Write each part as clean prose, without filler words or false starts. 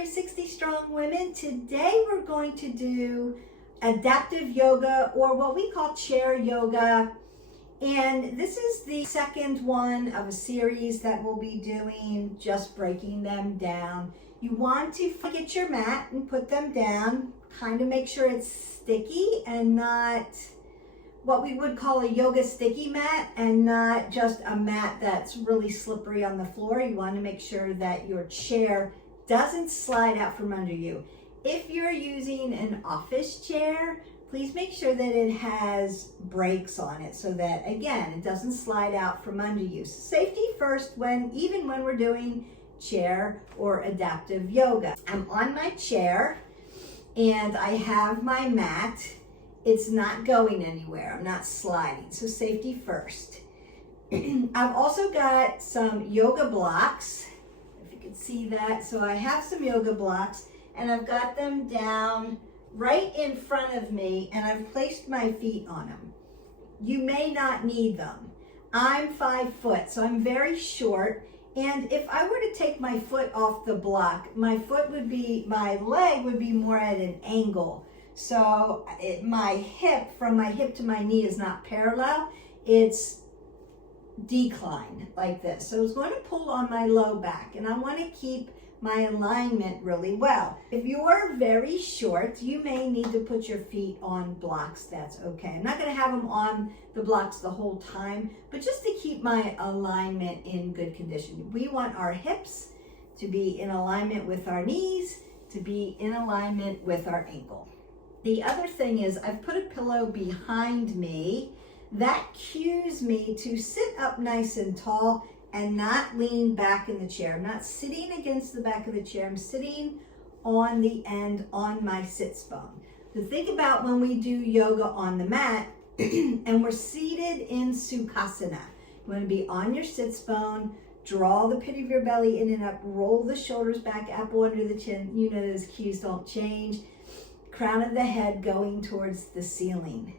360 Strong Women. Today we're going to do adaptive yoga, or what we call chair yoga. And this is the second one of a series that we'll be doing, just breaking them down. You want to get your mat and put them down, kind of make sure it's sticky and not what we would call a yoga sticky mat, and not just a mat that's really slippery on the floor. You want to make sure that your chair doesn't slide out from under you. If you're using an office chair, please make sure that it has brakes on it so that, again, it doesn't slide out from under you. So safety first, even when we're doing chair or adaptive yoga. I'm on my chair and I have my mat. It's not going anywhere. I'm not sliding. So safety first. I've also got some yoga blocks, if you can see that. So I have some yoga blocks and I've got them down right in front of me, and I've placed my feet on them. You may not need them. I'm 5 foot, so I'm very short. And if I were to take my foot off the block, my leg would be more at an angle. So from my hip to my knee is not parallel. It's declined like this. So it's going to pull on my low back, and I want to keep my alignment really well. If you are very short, you may need to put your feet on blocks. That's okay. I'm not going to have them on the blocks the whole time, but just to keep my alignment in good condition. We want our hips to be in alignment with our knees, to be in alignment with our ankle. The other thing is I've put a pillow behind me that cues me to sit up nice and tall and not lean back in the chair. I'm not sitting against the back of the chair. I'm sitting on the end on my sits bone. So think about when we do yoga on the mat and we're seated in Sukhasana. You want to be on your sits bone, draw the pit of your belly in and up, roll the shoulders back, apple under the chin. You know those cues don't change. Crown of the head going towards the ceiling.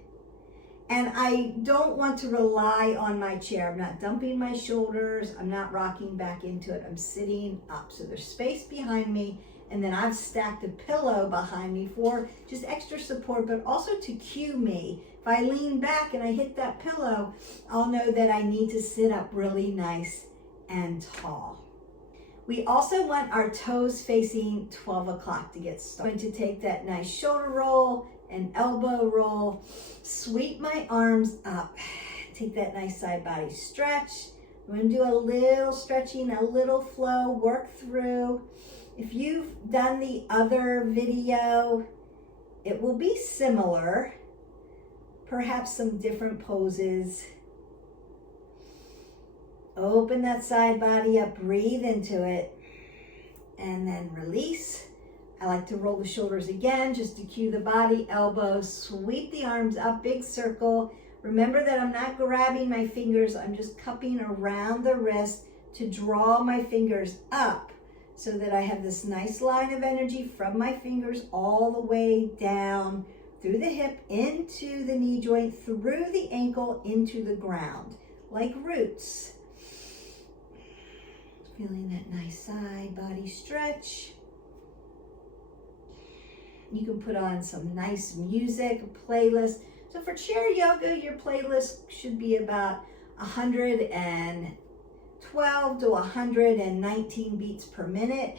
And I don't want to rely on my chair. I'm not dumping my shoulders. I'm not rocking back into it. I'm sitting up. So there's space behind me. And then I've stacked a pillow behind me for just extra support, but also to cue me. If I lean back and I hit that pillow, I'll know that I need to sit up really nice and tall. We also want our toes facing 12 o'clock to get started. I'm going to take that nice shoulder roll, an elbow roll, sweep my arms up, take that nice side body stretch. I'm going to do a little stretching, a little flow, work through. If you've done the other video, it will be similar, perhaps some different poses. Open that side body up, breathe into it, and then release. I like to roll the shoulders again just to cue the body, elbows, sweep the arms up, big circle. Remember that I'm not grabbing my fingers, I'm just cupping around the wrist to draw my fingers up so that I have this nice line of energy from my fingers all the way down through the hip, into the knee joint, through the ankle, into the ground, like roots. Feeling that nice side body stretch. You can put on some nice music, a playlist. So for chair yoga, your playlist should be about 112 to 119 beats per minute.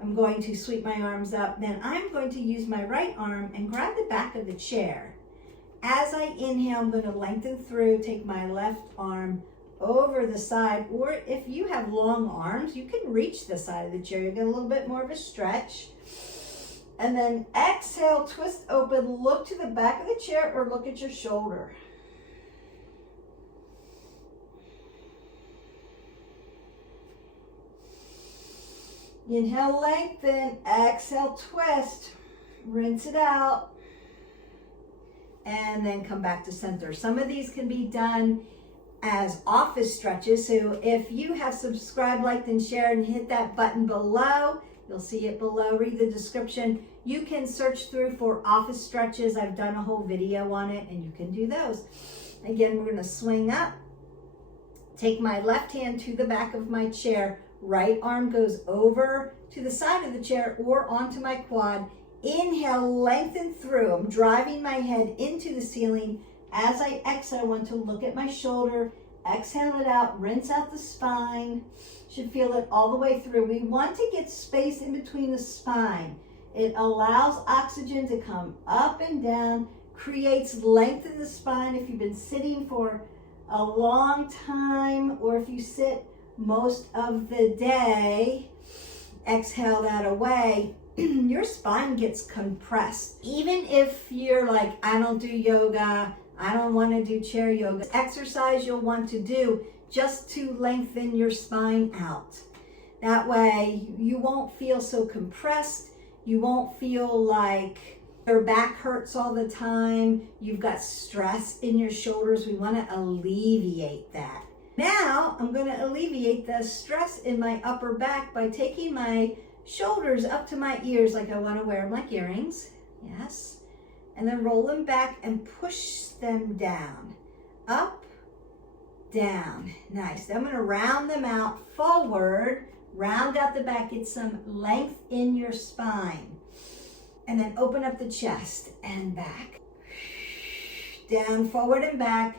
I'm going to sweep my arms up. Then I'm going to use my right arm and grab the back of the chair. As I inhale, I'm going to lengthen through, take my left arm over the side, or if you have long arms, you can reach the side of the chair. You'll get a little bit more of a stretch. And then exhale, twist open, look to the back of the chair or look at your shoulder. Inhale, lengthen, exhale, twist, rinse it out, and then come back to center. Some of these can be done as office stretches. So if you have subscribed, liked, and shared, and hit that button below, you'll see it below, read the description. You can search through for office stretches. I've done a whole video on it, and you can do those. Again, we're gonna swing up, take my left hand to the back of my chair, right arm goes over to the side of the chair or onto my quad. Inhale, lengthen through. I'm driving my head into the ceiling. As I exhale, I want to look at my shoulder. Exhale it out, rinse out the spine. Should feel it all the way through. We want to get space in between the spine. It allows oxygen to come up and down, creates length in the spine. If you've been sitting for a long time, or if you sit most of the day, exhale that away, your spine gets compressed. Even if you're like, I don't do yoga, I don't want to do chair yoga, exercise you'll want to do just to lengthen your spine out. That way you won't feel so compressed. You won't feel like your back hurts all the time. You've got stress in your shoulders. We want to alleviate that. Now I'm going to alleviate the stress in my upper back by taking my shoulders up to my ears like I want to wear them like earrings. Yes. And then roll them back and push them down. Up, down. Nice. Then I'm going to round them out forward. Round out the back. Get some length in your spine. And then open up the chest and back. Down, forward, and back.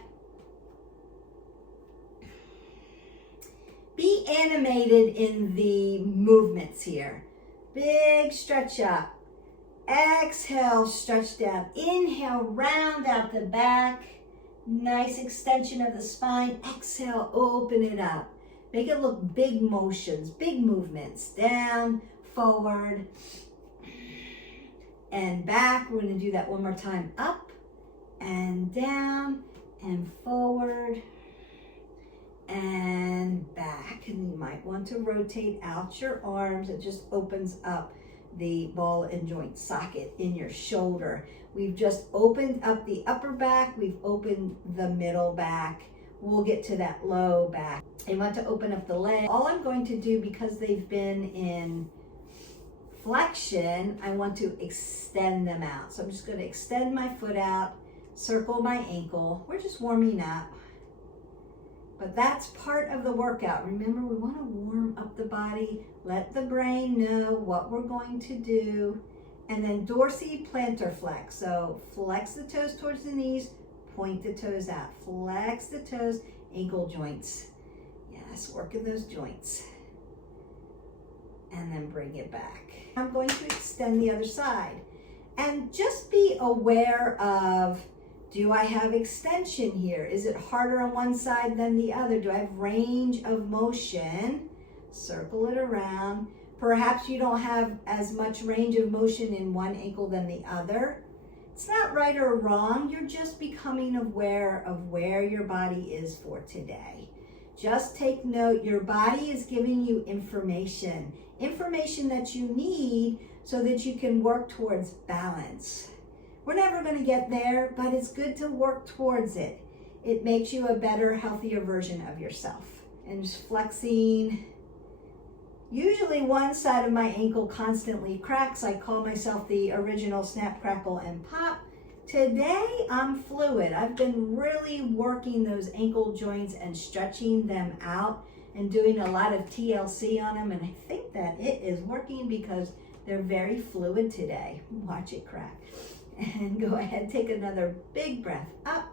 Be animated in the movements here. Big stretch up. Exhale, stretch down. Inhale, round out the back. Nice extension of the spine. Exhale, open it up. Make it look big motions, big movements. Down, forward, and back. We're going to do that one more time. Up and down and forward and back. And you might want to rotate out your arms. It just opens up the ball and joint socket in your shoulder. We've just opened up the upper back. We've opened the middle back. We'll get to that low back. I want to open up the leg. All I'm going to do, because they've been in flexion, I want to extend them out. So I'm just going to extend my foot out, circle my ankle. We're just warming up. But that's part of the workout. Remember, we want to warm up the body, let the brain know what we're going to do. And then dorsiplantar flex. So flex the toes towards the knees, point the toes out. Flex the toes, ankle joints. Yes, working those joints. And then bring it back. I'm going to extend the other side. And just be aware of, do I have extension here? Is it harder on one side than the other? Do I have range of motion? Circle it around. Perhaps you don't have as much range of motion in one ankle than the other. It's not right or wrong. You're just becoming aware of where your body is for today. Just take note, your body is giving you information that you need so that you can work towards balance. We're never going to get there, but it's good to work towards it. It makes you a better, healthier version of yourself. And just flexing. Usually one side of my ankle constantly cracks. I call myself the original snap, crackle, and pop. Today, I'm fluid. I've been really working those ankle joints and stretching them out and doing a lot of TLC on them. And I think that it is working because they're very fluid today. Watch it crack. And go ahead, take another big breath up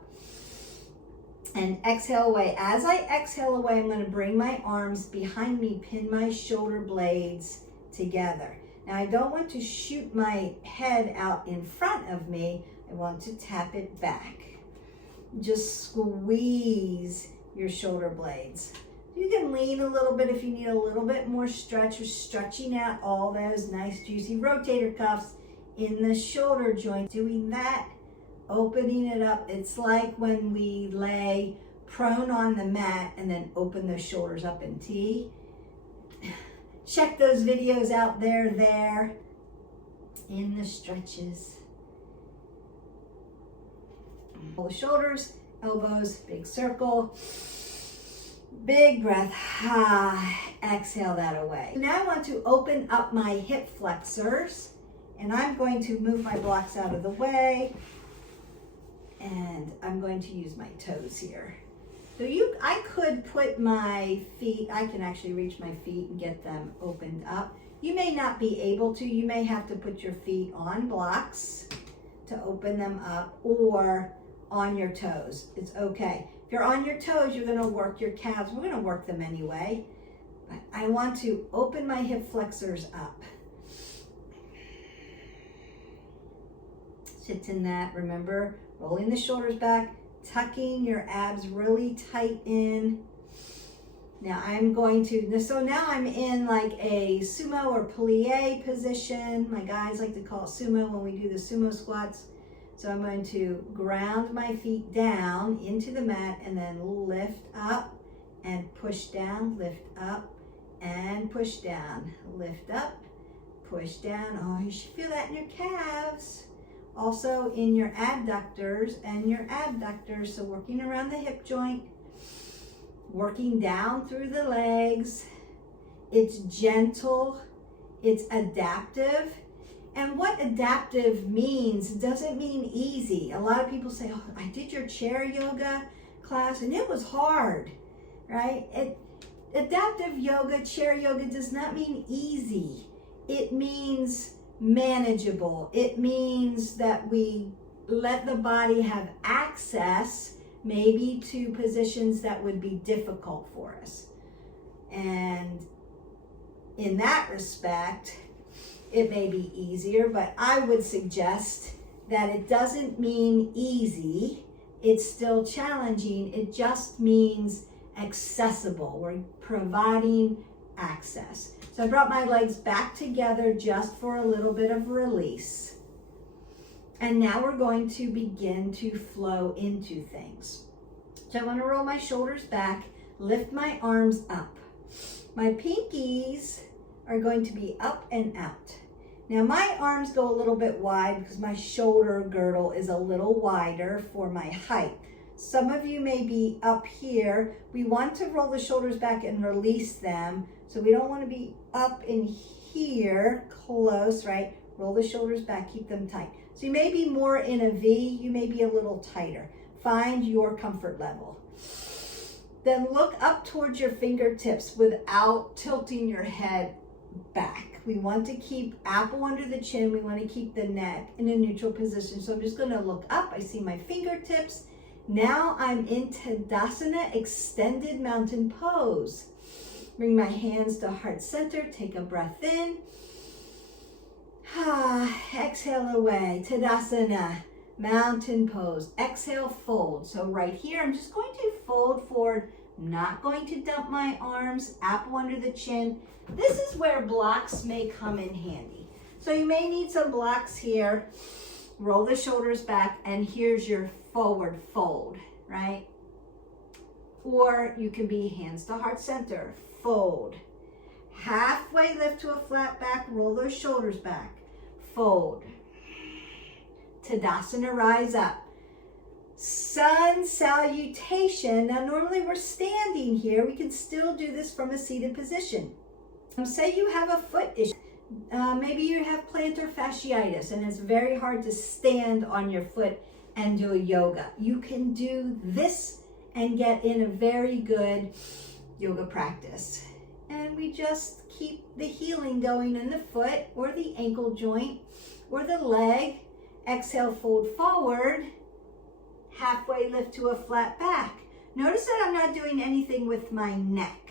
and exhale away. As I exhale away, I'm going to bring my arms behind me, pin my shoulder blades together. Now I don't want to shoot my head out in front of me. I want to tap it back. Just squeeze your shoulder blades. You can lean a little bit if you need a little bit more stretch. You're stretching out all those nice juicy rotator cuffs in the shoulder joint. Doing that, opening it up. It's like when we lay prone on the mat and then open those shoulders up in T. Check those videos out there in the stretches. Pull the shoulders, elbows, big circle. Big breath. Exhale that away. Now I want to open up my hip flexors. And I'm going to move my blocks out of the way. And I'm going to use my toes here. So I could put my feet, I can actually reach my feet and get them opened up. You may not be able to. You may have to put your feet on blocks to open them up, or on your toes. It's okay. If you're on your toes, you're going to work your calves. We're going to work them anyway. But I want to open my hip flexors up. Sit in that. Remember, rolling the shoulders back, tucking your abs really tight in. Now so now I'm in like a sumo or plie position. My guys like to call it sumo when we do the sumo squats. So I'm going to ground my feet down into the mat and then lift up and push down, lift up and push down, lift up, push down. Oh, you should feel that in your calves. Also in your adductors and your abductors. So working around the hip joint, working down through the legs. It's gentle, it's adaptive. And what adaptive means doesn't mean easy. A lot of people say, oh, I did your chair yoga class and it was hard, right? Adaptive yoga, chair yoga does not mean easy. It means manageable. It means that we let the body have access maybe to positions that would be difficult for us. And in that respect, it may be easier, but I would suggest that it doesn't mean easy. It's still challenging. It just means accessible. We're providing access. So I brought my legs back together just for a little bit of release. And now we're going to begin to flow into things. So I want to roll my shoulders back, lift my arms up. My pinkies are going to be up and out. Now my arms go a little bit wide because my shoulder girdle is a little wider for my height. Some of you may be up here. We want to roll the shoulders back and release them. So we don't want to be up in here close, right? Roll the shoulders back, keep them tight. So you may be more in a V, you may be a little tighter. Find your comfort level. Then look up towards your fingertips without tilting your head back. We want to keep apple under the chin. We want to keep the neck in a neutral position. So I'm just going to look up. I see my fingertips. Now I'm in Tadasana, extended mountain pose. Bring my hands to heart center. Take a breath in. Exhale away. Tadasana, mountain pose. Exhale, fold. So right here, I'm just going to fold forward. I'm not going to dump my arms, apple under the chin. This is where blocks may come in handy. So you may need some blocks here. Roll the shoulders back, and here's your forward fold, right? Or you can be hands to heart center, fold. Halfway lift to a flat back, roll those shoulders back, fold. Tadasana, rise up. Sun salutation. Now normally we're standing here. We can still do this from a seated position. Say you have a foot issue. Maybe you have plantar fasciitis and it's very hard to stand on your foot and do a yoga. You can do this and get in a very good yoga practice. And we just keep the healing going in the foot or the ankle joint or the leg. Exhale, fold forward. Halfway lift to a flat back. Notice that I'm not doing anything with my neck.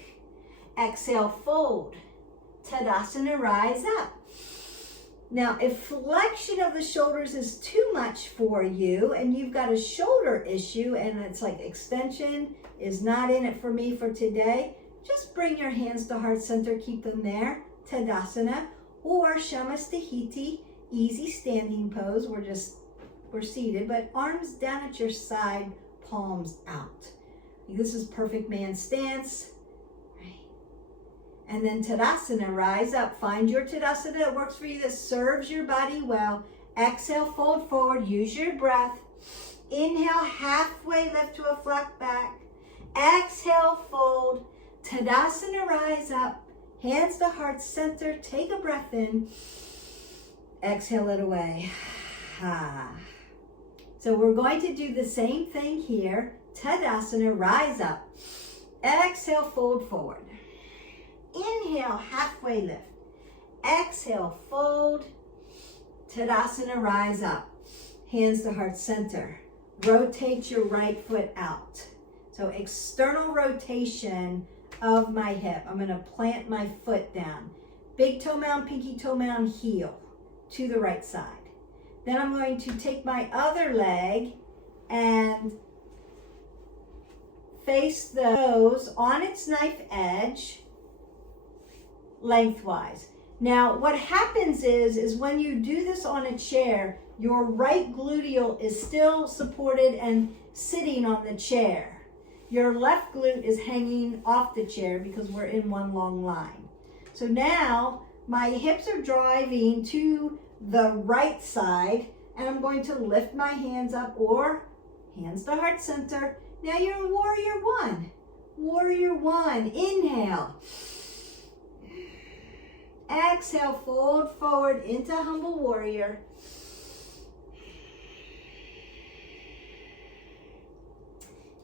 Exhale, fold. Tadasana, rise up. Now, if flexion of the shoulders is too much for you and you've got a shoulder issue and it's like extension is not in it for me for today, just bring your hands to heart center, keep them there, Tadasana, or Shamastahiti, easy standing pose. We're seated, but arms down at your side, palms out. This is perfect man stance. And then Tadasana, rise up. Find your Tadasana that works for you, that serves your body well. Exhale, fold forward. Use your breath. Inhale, halfway lift to a flat back. Exhale, fold. Tadasana, rise up. Hands to heart center. Take a breath in. Exhale it away. So we're going to do the same thing here. Tadasana, rise up. Exhale, fold forward. Inhale, halfway lift. Exhale, fold. Tadasana, rise up. Hands to heart center. Rotate your right foot out. So external rotation of my hip. I'm going to plant my foot down. Big toe mound, pinky toe mound, heel to the right side. Then I'm going to take my other leg and face the toes on its knife edge lengthwise. Now what happens is when you do this on a chair, your right gluteal is still supported and sitting on the chair. Your left glute is hanging off the chair because we're in one long line. So now my hips are driving to the right side, and I'm going to lift my hands up or hands to heart center. Now you're in warrior one. Warrior one. Inhale. Exhale, fold forward into humble warrior.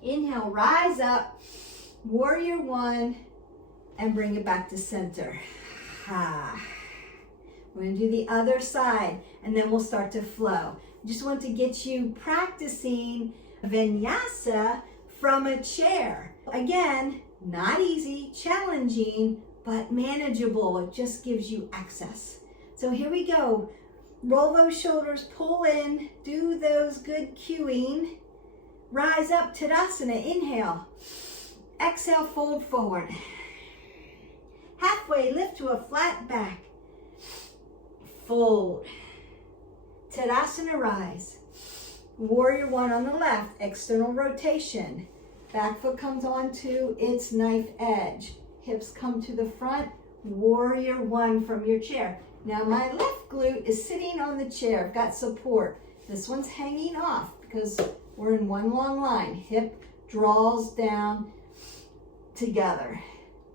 Inhale, rise up, warrior one, and bring it back to center. We're going to do the other side, and then we'll start to flow. I just want to get you practicing vinyasa from a chair. Again, not easy, challenging, but manageable. It just gives you access. So here we go. Roll those shoulders, pull in, do those good cueing. Rise up, Tadasana, inhale. Exhale, fold forward. Halfway, lift to a flat back. Fold. Tadasana, rise. Warrior one on the left, external rotation. Back foot comes onto its knife edge. Hips come to the front, warrior one from your chair. Now my left glute is sitting on the chair. I've got support. This one's hanging off because we're in one long line. Hip draws down together.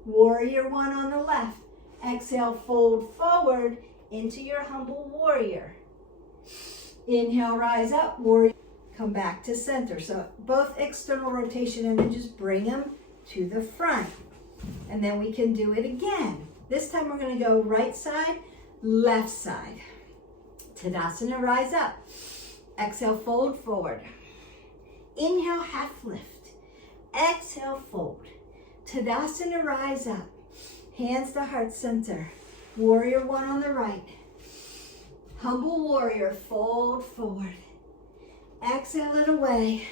Warrior one on the left. Exhale, fold forward into your humble warrior. Inhale, rise up, warrior. Come back to center. So both external rotation, and then just bring them to the front. And then we can do it again. This time we're going to go right side, left side. Tadasana, rise up. Exhale, fold forward. Inhale, half lift. Exhale, fold. Tadasana, rise up. Hands to heart center. Warrior one on the right. Humble warrior, fold forward. Exhale it away.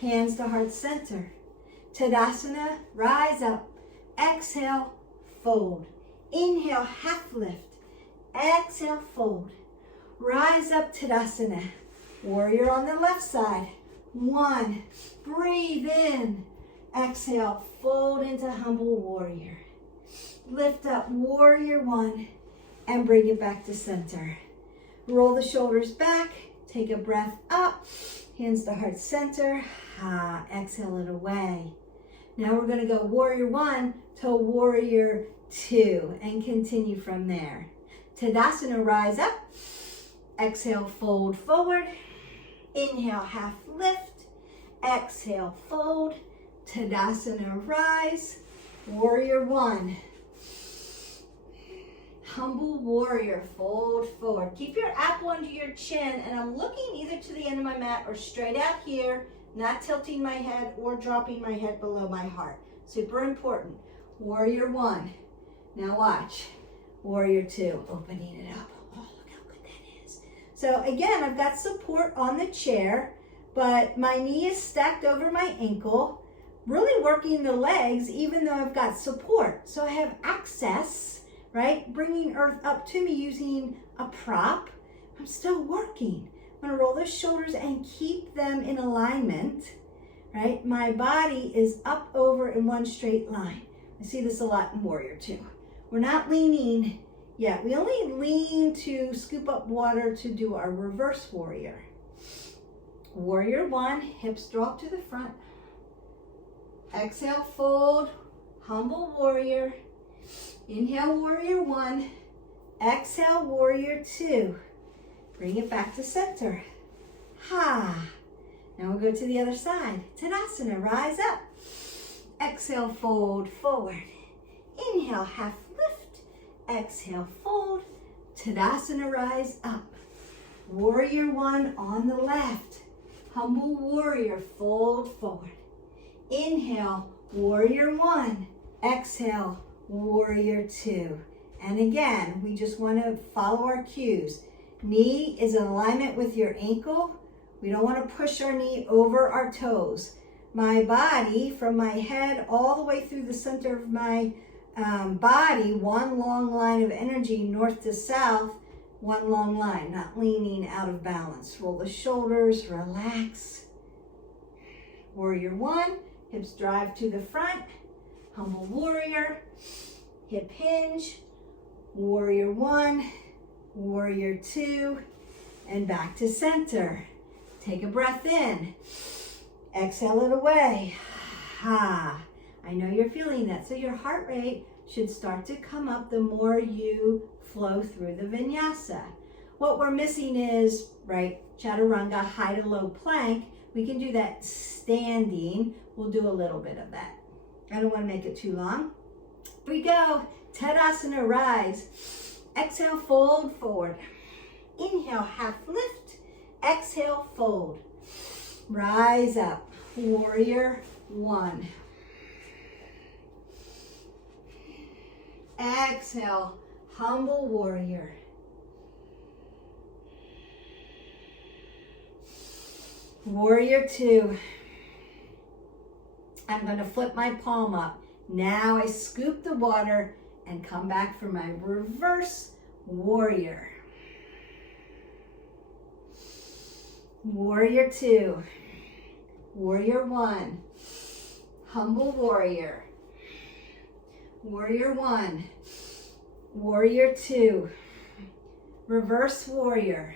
Hands to heart center. Tadasana, rise up. Exhale, fold. Inhale, half lift. Exhale, fold. Rise up, Tadasana. Warrior on the left side. One. Breathe in. Exhale, fold into humble warrior. Lift up, warrior one, and bring it back to center. Roll the shoulders back. Take a breath up. Hands to heart center. Exhale it away. Now we're going to go warrior one to warrior two and continue from there. Tadasana, rise up. Exhale, fold forward. Inhale, half lift. Exhale, fold. Tadasana, rise. Warrior one. Humble warrior, fold forward. Keep your apple under your chin, and I'm looking either to the end of my mat or straight out here, not tilting my head or dropping my head below my heart. Super important. Warrior one. Now watch. Warrior two, opening it up. Oh, look how good that is. So again, I've got support on the chair, but my knee is stacked over my ankle, really working the legs even though I've got support. So I have access, right? Bringing earth up to me using a prop. I'm still working. I'm gonna roll the shoulders and keep them in alignment, right? My body is up over in one straight line. I see this a lot in warrior two. We're not leaning yet. We only lean to scoop up water to do our reverse warrior. Warrior one, hips drop to the front. Exhale, fold, humble warrior. Inhale, warrior one. Exhale, warrior two. Bring it back to center. Now we'll go to the other side. Tadasana, rise up. Exhale, fold forward. Inhale, half lift. exhale, fold, Tadasana, rise up. Warrior one on the left. Humble warrior, fold forward. Inhale, warrior one. Exhale, warrior two. And again, we just want to follow our cues. Knee is in alignment with your ankle. We don't want to push our knee over our toes. My body, from my head all the way through the center of my body, one long line of energy, north to south, one long line, not leaning out of balance. Roll the shoulders, relax. Warrior one, hips drive to the front. Humble warrior, hip hinge. Warrior one, warrior two, and back to center. Take a breath in. Exhale it away. I know you're feeling that. So your heart rate should start to come up the more you flow through the vinyasa. What we're missing is, right, chaturanga, high to low plank. We can do that standing. We'll do a little bit of that. I don't want to make it too long. Here we go. Tadasana, rise. Exhale, fold forward. Inhale, half lift. Exhale, fold. Rise up. Warrior one. Exhale, humble warrior. Warrior two. I'm going to flip my palm up. Now I scoop the water and come back for my reverse warrior. Warrior two. Warrior one. Humble warrior. Warrior one. Warrior two. Reverse warrior.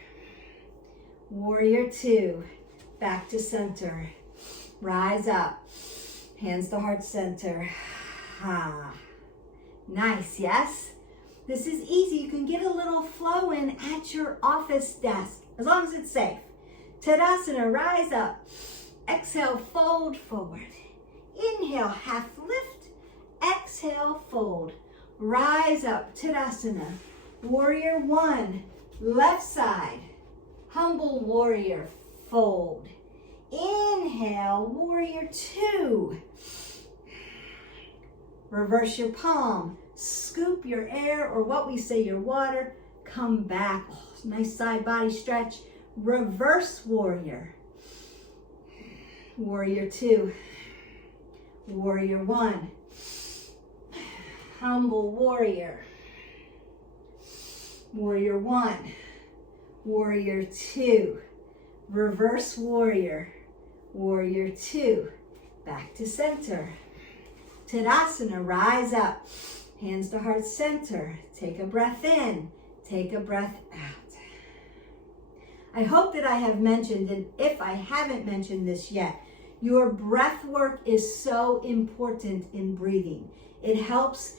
Warrior two. Back to center. Rise up. Hands to heart center. Nice, yes? This is easy. You can get a little flow in at your office desk, as long as it's safe. Tadasana, rise up. Exhale, fold forward. Inhale, half lift. Exhale, fold. Rise up, Tadasana. Warrior one, left side. Humble warrior, fold. Inhale, warrior two. Reverse your palm. Scoop your air, or what we say, your water. Come back. Oh, nice side body stretch. Reverse warrior. Warrior two. Warrior one. Humble warrior. Warrior one. Warrior two. Reverse warrior. Warrior two. Back to center. Tadasana, rise up. Hands to heart center. Take a breath in. Take a breath out. I hope that I have mentioned, and if I haven't mentioned this yet, your breath work is so important in breathing. It helps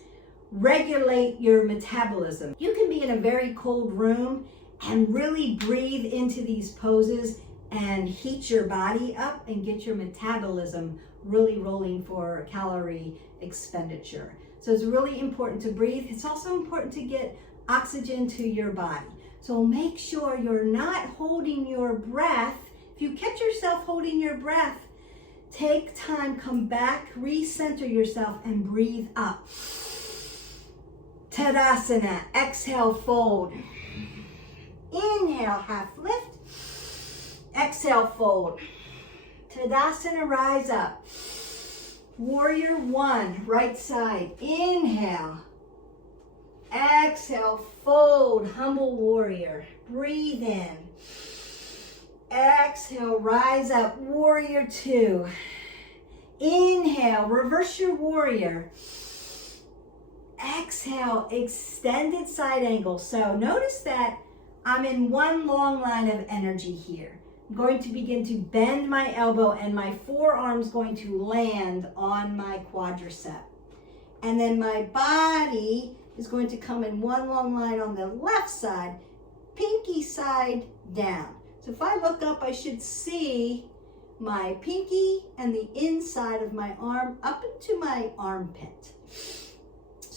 regulate your metabolism. You can be in a very cold room and really breathe into these poses and heat your body up and get your metabolism really rolling for calorie expenditure. So it's really important to breathe. It's also important to get oxygen to your body. So make sure you're not holding your breath. If you catch yourself holding your breath, take time, come back, recenter yourself, and breathe up. Tadasana, exhale, fold. Inhale, half lift. Exhale, fold. Tadasana, rise up. Warrior one, right side. Inhale. Exhale, fold, humble warrior. Breathe in. Exhale, rise up, warrior two. Inhale, reverse your warrior. Exhale, extended side angle. So notice that I'm in one long line of energy here. I'm going to begin to bend my elbow and my forearm's going to land on my quadricep. And then my body is going to come in one long line on the left side, pinky side down. So if I look up, I should see my pinky and the inside of my arm up into my armpit.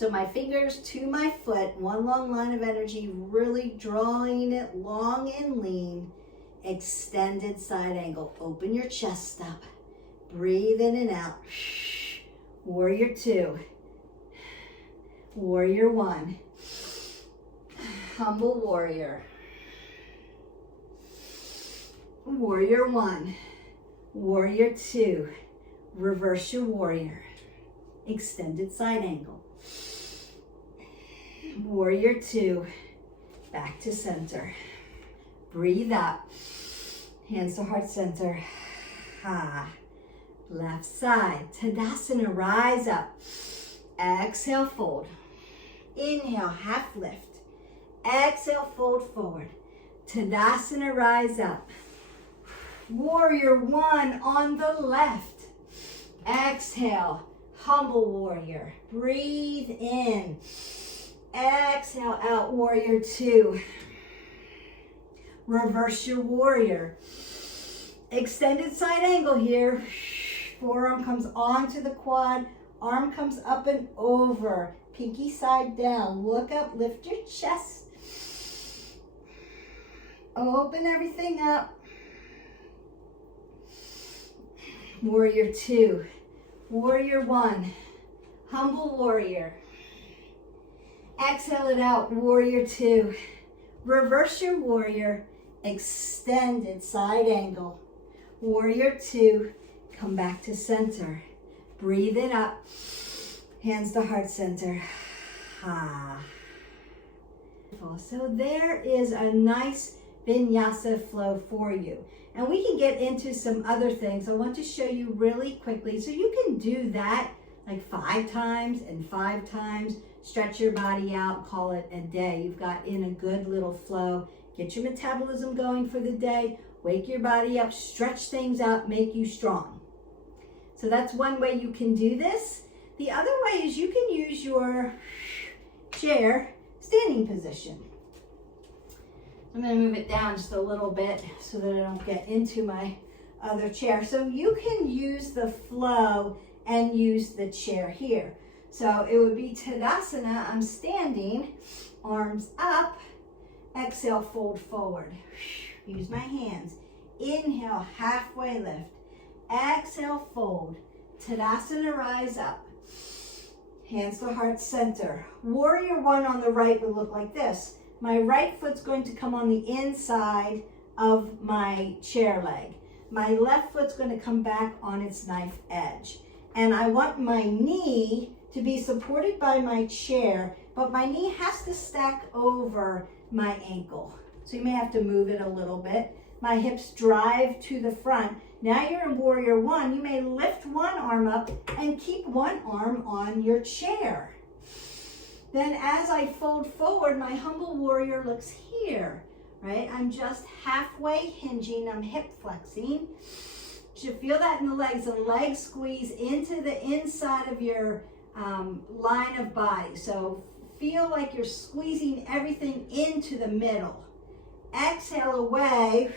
So my fingers to my foot, one long line of energy, really drawing it long and lean. Extended side angle. Open your chest up. Breathe in and out. Warrior 2. Warrior 1. Humble warrior. Warrior 1. Warrior 2. Reverse your warrior. Extended side angle. Warrior 2. Back to center. Breathe up. Hands to heart center. Ha. Left side. Tadasana, rise up. Exhale, fold. Inhale, half lift. Exhale, fold forward. Tadasana, rise up. Warrior 1 on the left. Exhale, humble warrior. Breathe in. Exhale out, warrior 2. Reverse your warrior. Extended side angle here. Forearm comes onto the quad. Arm comes up and over. Pinky side down. Look up, lift your chest. Open everything up. Warrior 2. Warrior 1. Humble warrior. Exhale it out, warrior 2. Reverse your warrior. Extended side angle. Warrior 2. Come back to center. Breathe it up. Hands to heart center. Ha. So there is a nice vinyasa flow for you. And we can get into some other things. I want to show you really quickly. So you can do that like 5 times and 5 times. Stretch your body out, call it a day. You've got in a good little flow. Get your metabolism going for the day. Wake your body up, stretch things out, make you strong. So that's one way you can do this. The other way is you can use your chair standing position. I'm going to move it down just a little bit so that I don't get into my other chair. So you can use the flow and use the chair here. So it would be Tadasana. I'm standing, arms up, exhale, fold forward. Use my hands. Inhale, halfway lift. Exhale, fold. Tadasana, rise up. Hands to heart center. Warrior 1 on the right would look like this. My right foot's going to come on the inside of my chair leg. My left foot's going to come back on its knife edge. And I want my knee to be supported by my chair, but my knee has to stack over my ankle. So you may have to move it a little bit. My hips drive to the front. Now you're in Warrior 1. You may lift one arm up and keep one arm on your chair. Then as I fold forward, my humble warrior looks here, right? I'm just halfway hinging, I'm hip flexing. You should feel that in the legs. The legs squeeze into the inside of your line of body. So feel like you're squeezing everything into the middle. Exhale away,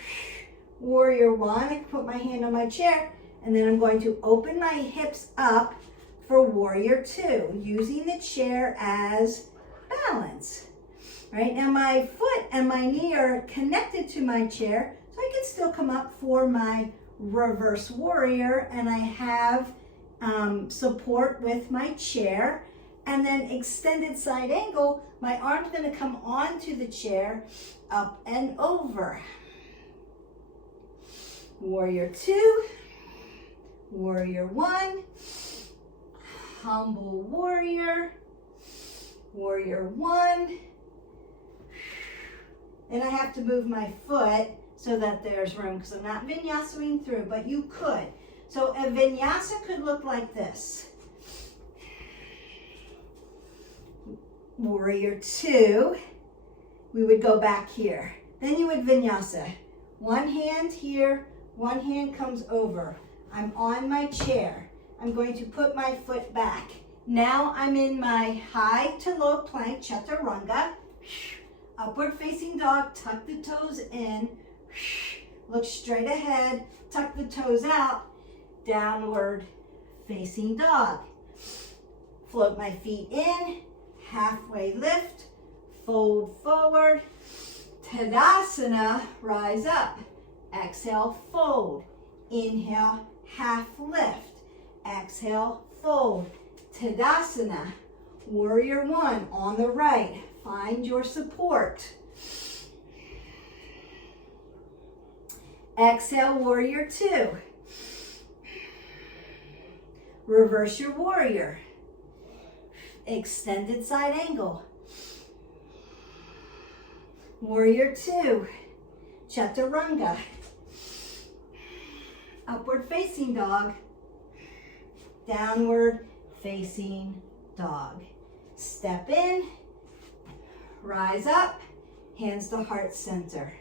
Warrior 1. I can put my hand on my chair, and then I'm going to open my hips up for Warrior 2, using the chair as balance. Right now my foot and my knee are connected to my chair, so I can still come up for my reverse warrior, and I have support with my chair. And then extended side angle, my arm's going to come onto the chair, up and over. Warrior 2, Warrior 1, humble warrior, Warrior 1. And I have to move my foot so that there's room because I'm not vinyasaing through, but you could. So a vinyasa could look like this. Warrior 2, we would go back here. Then you would vinyasa. One hand here, one hand comes over. I'm on my chair. I'm going to put my foot back. Now I'm in my high to low plank, chaturanga. Upward facing dog, tuck the toes in. Look straight ahead, tuck the toes out. Downward facing dog. Float my feet in. halfway lift, fold forward, Tadasana, rise up, exhale, fold, inhale, half lift, exhale, fold, Tadasana, warrior one on the right, find your support. Exhale, warrior two. Reverse your warrior. Extended side angle. Warrior two. Chaturanga. Upward facing dog. Downward facing dog. Step in. Rise up. Hands to heart center.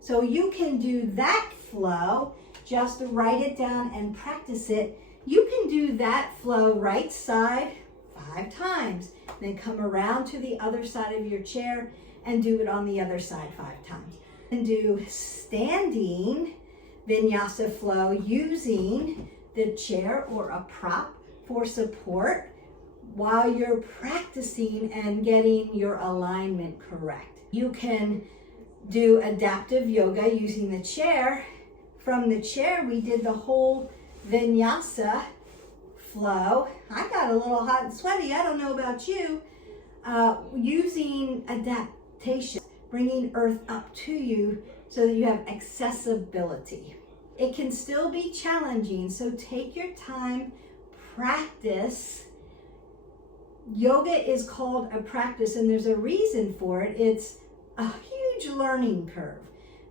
So you can do that flow, just write it down and practice it. You can do that flow right side 5 times, then come around to the other side of your chair and do it on the other side 5 times. And do standing vinyasa flow using the chair or a prop for support while you're practicing and getting your alignment correct. You can do adaptive yoga using the chair. From the chair, we did the whole vinyasa flow. I got a little hot and sweaty. I don't know about you. Using adaptation, bringing earth up to you so that you have accessibility. It can still be challenging, so take your time, practice. Yoga is called a practice, and there's a reason for it. It's a huge learning curve.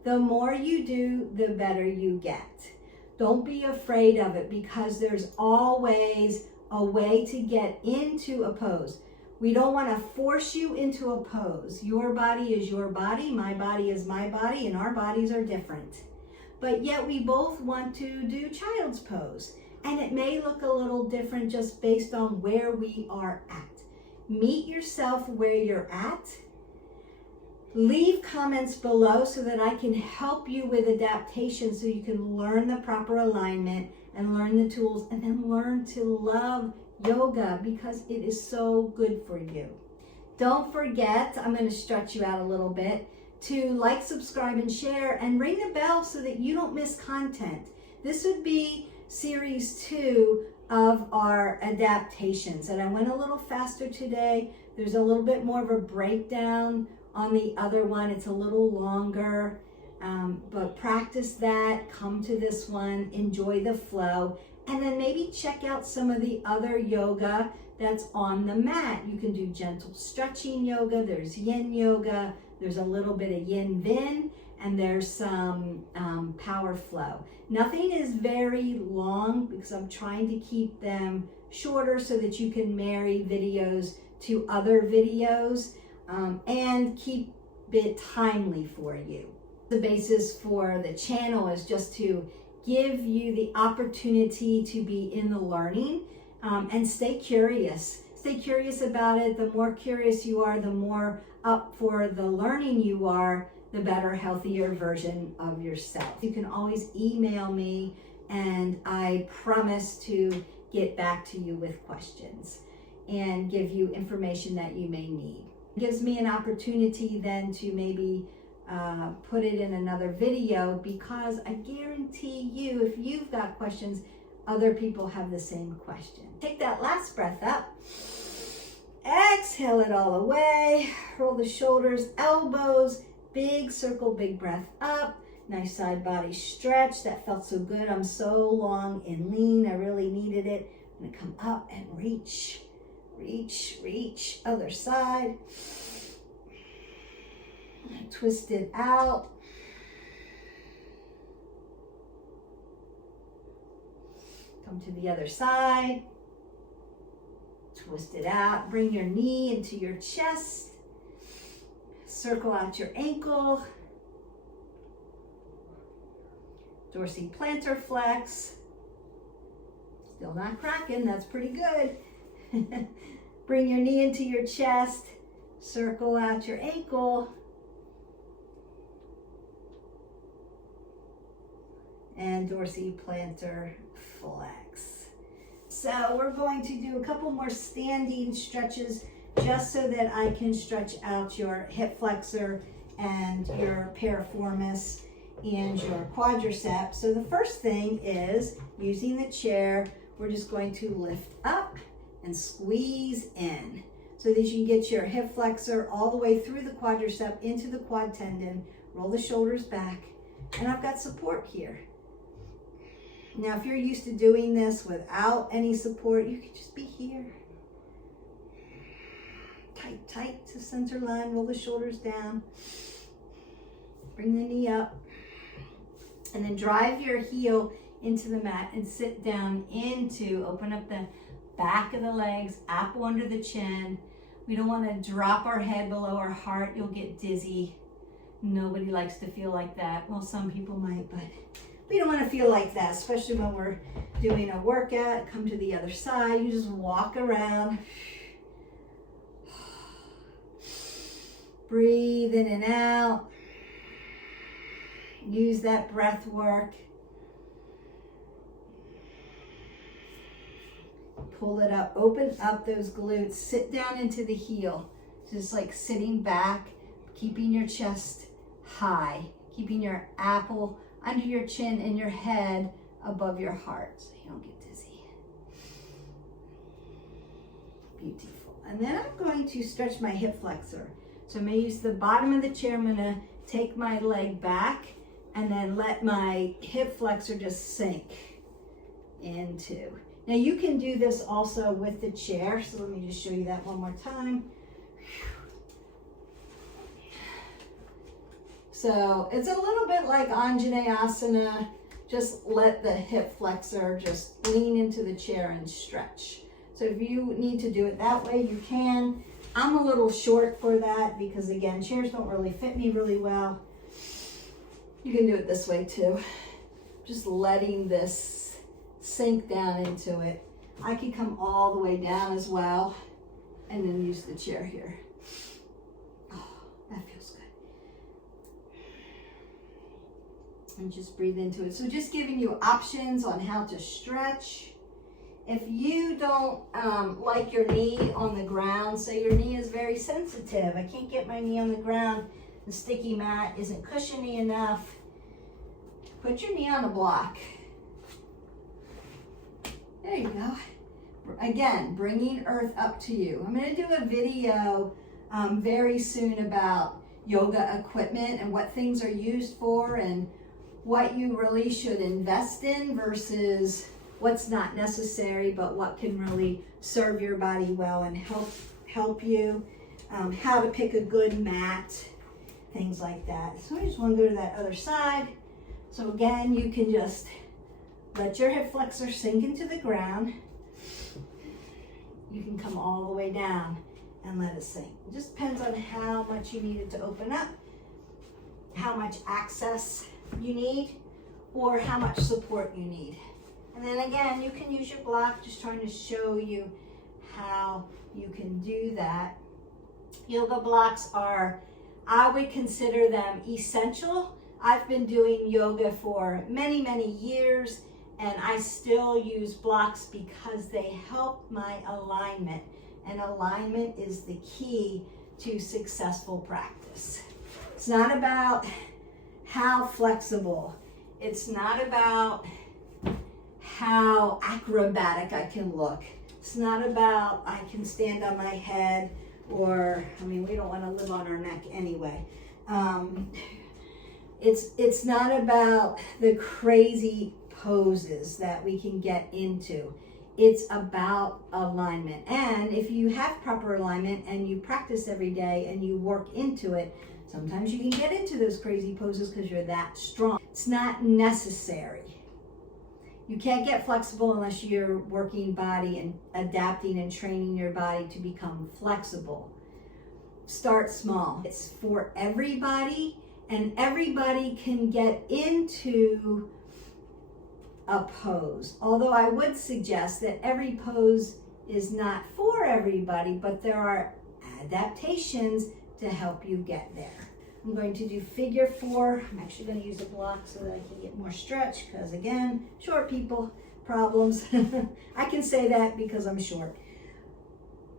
The more you do, the better you get. Don't be afraid of it, because there's always a way to get into a pose. We don't want to force you into a pose. Your body is your body, my body is my body, and our bodies are different. But yet we both want to do child's pose. And it may look a little different just based on where we are at. Meet yourself where you're at. Leave comments below so that I can help you with adaptation so you can learn the proper alignment and learn the tools and then learn to love yoga because it is so good for you. Don't forget, I'm going to stretch you out a little bit, to like, subscribe, and share, and ring the bell so that you don't miss content. This would be series 2 of our adaptations, and I went a little faster today. There's a little bit more of a breakdown on the other one. It's a little longer, but practice that, come to this one, enjoy the flow, and then maybe check out some of the other yoga that's on the mat. You can do gentle stretching yoga, there's yin yoga, there's a little bit of yin vin, and there's some power flow. Nothing is very long because I'm trying to keep them shorter so that you can marry videos to other videos and keep it timely for you. The basis for the channel is just to give you the opportunity to be in the learning and stay curious. Stay curious about it. The more curious you are, the more up for the learning you are, the better, healthier version of yourself. You can always email me and I promise to get back to you with questions and give you information that you may need. It gives me an opportunity then to maybe put it in another video, because I guarantee you, if you've got questions, other people have the same question. Take that last breath up. Exhale it all away. Roll the shoulders, elbows, big circle, big breath up. Nice side body stretch. That felt so good. I'm so long and lean. I really needed it. I'm gonna come up and reach, reach, reach. Other side. Twist it out. Come to the other side. Twist it out. Bring your knee into your chest. Circle out your ankle. Dorsiplantar flex. Still not cracking. That's pretty good. Bring your knee into your chest. Circle out your ankle. And dorsiplantar flex. So we're going to do a couple more standing stretches just so that I can stretch out your hip flexor and your piriformis and your quadriceps. So the first thing is, using the chair, we're just going to lift up and squeeze in so that you can get your hip flexor all the way through the quadricep into the quad tendon. Roll the shoulders back, and I've got support here. Now, if you're used to doing this without any support, you can just be here. Tight, tight to center line, roll the shoulders down. Bring the knee up, and then drive your heel into the mat and sit down open up the back of the legs, apple under the chin. We don't want to drop our head below our heart. You'll get dizzy. Nobody likes to feel like that. Well, some people might, but we don't want to feel like that, especially when we're doing a workout. Come to the other side. You just walk around. Breathe in and out. Use that breath work. Pull it up. Open up those glutes. Sit down into the heel. Just like sitting back, keeping your chest high, keeping your apple under your chin and your head above your heart so you don't get dizzy. Beautiful. And then I'm going to stretch my hip flexor. So I'm going to use the bottom of the chair. I'm going to take my leg back and then let my hip flexor just sink into. Now you can do this also with the chair. So let me just show you that one more time. So it's a little bit like Anjaneyasana. Just let the hip flexor just lean into the chair and stretch. So if you need to do it that way, you can. I'm a little short for that because, again, chairs don't really fit me really well. You can do it this way too. Just letting this sink down into it. I can come all the way down as well and then use the chair here. Oh, that feels good. And just breathe into it. So just giving you options on how to stretch. If you don't like your knee on the ground, say your knee is very sensitive. I can't get my knee on the ground. The sticky mat isn't cushiony enough. Put your knee on a block. There you go. Again, bringing earth up to you. I'm going to do a video very soon about yoga equipment and what things are used for and what you really should invest in versus what's not necessary, but what can really serve your body well and help you. How to pick a good mat, things like that. So I just want to go to that other side. So again, you can just let your hip flexor sink into the ground. You can come all the way down and let it sink. It just depends on how much you need it to open up, how much access you need, or how much support you need. And then again, you can use your block, just trying to show you how you can do that. Yoga blocks are, I would consider them essential. I've been doing yoga for many, many years, and I still use blocks because they help my alignment. And alignment is the key to successful practice. It's not about how flexible. It's not about how acrobatic I can look. It's not about I can stand on my head or, I mean, we don't want to live on our neck anyway. It's not about the crazy poses that we can get into. It's about alignment. And if you have proper alignment and you practice every day and you work into it, sometimes you can get into those crazy poses because you're that strong. It's not necessary. You can't get flexible unless you're working body and adapting and training your body to become flexible. Start small. It's for everybody, and everybody can get into a pose. Although I would suggest that every pose is not for everybody, but there are adaptations to help you get there. I'm going to do figure 4. I'm actually going to use a block so that I can get more stretch because, again, short people, problems. I can say that because I'm short.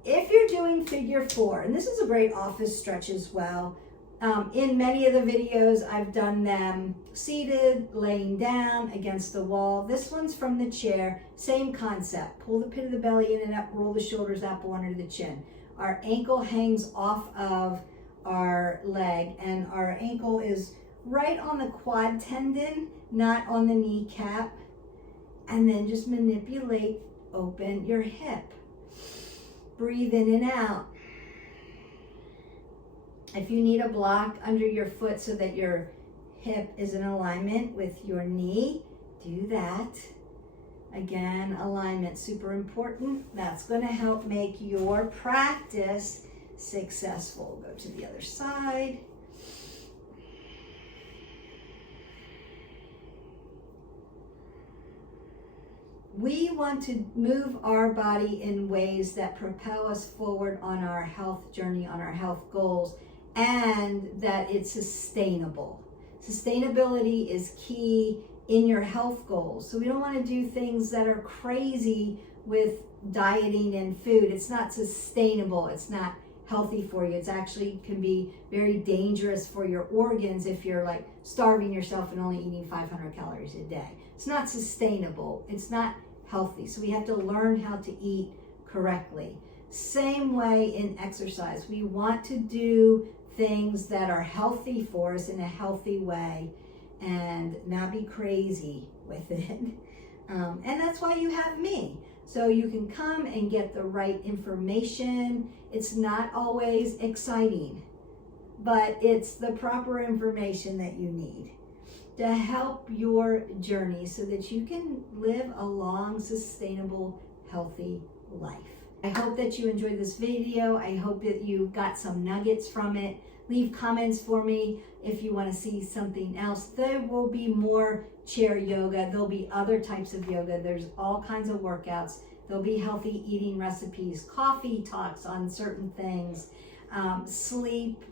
if you're doing figure 4, and this is a great office stretch as well, in many of the videos I've done them seated, laying down against the wall. This one's from the chair, same concept. Pull the pit of the belly in and up, roll the shoulders up under the chin. Our ankle hangs off of our leg, and our ankle is right on the quad tendon, not on the kneecap. And then just manipulate, open your hip. Breathe in and out. If you need a block under your foot so that your hip is in alignment with your knee, do that. Again, alignment, super important. That's going to help make your practice successful. Go to the other side. We want to move our body in ways that propel us forward on our health journey, on our health goals, and that it's sustainable. Sustainability is key in your health goals. So we don't want to do things that are crazy with dieting and food. It's not sustainable. It's not healthy for you. It's actually can be very dangerous for your organs if you're like starving yourself and only eating 500 calories a day. It's not sustainable. It's not healthy. So we have to learn how to eat correctly. Same way in exercise. We want to do things that are healthy for us in a healthy way and not be crazy with it. And that's why you have me. So you can come and get the right information. It's not always exciting, but it's the proper information that you need to help your journey so that you can live a long, sustainable, healthy life. I hope that you enjoyed this video. I hope that you got some nuggets from it. Leave comments for me if you want to see something else. There will be more chair yoga. There'll be other types of yoga. There's all kinds of workouts. There'll be healthy eating recipes, coffee talks on certain things, sleep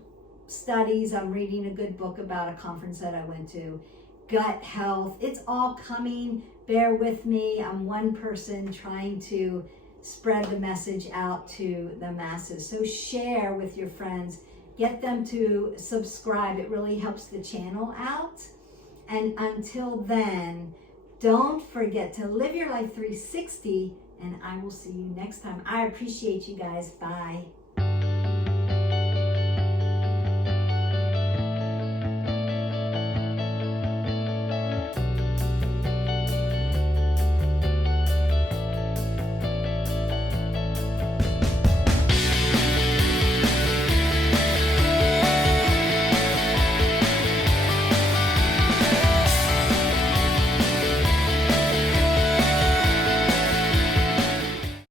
studies. I'm reading a good book about a conference that I went to. Gut health. It's all coming. Bear with me. I'm one person trying to spread the message out to the masses. So share with your friends. Get them to subscribe. It really helps the channel out. And until then, don't forget to live your life 360, and I will see you next time. I appreciate you guys. Bye.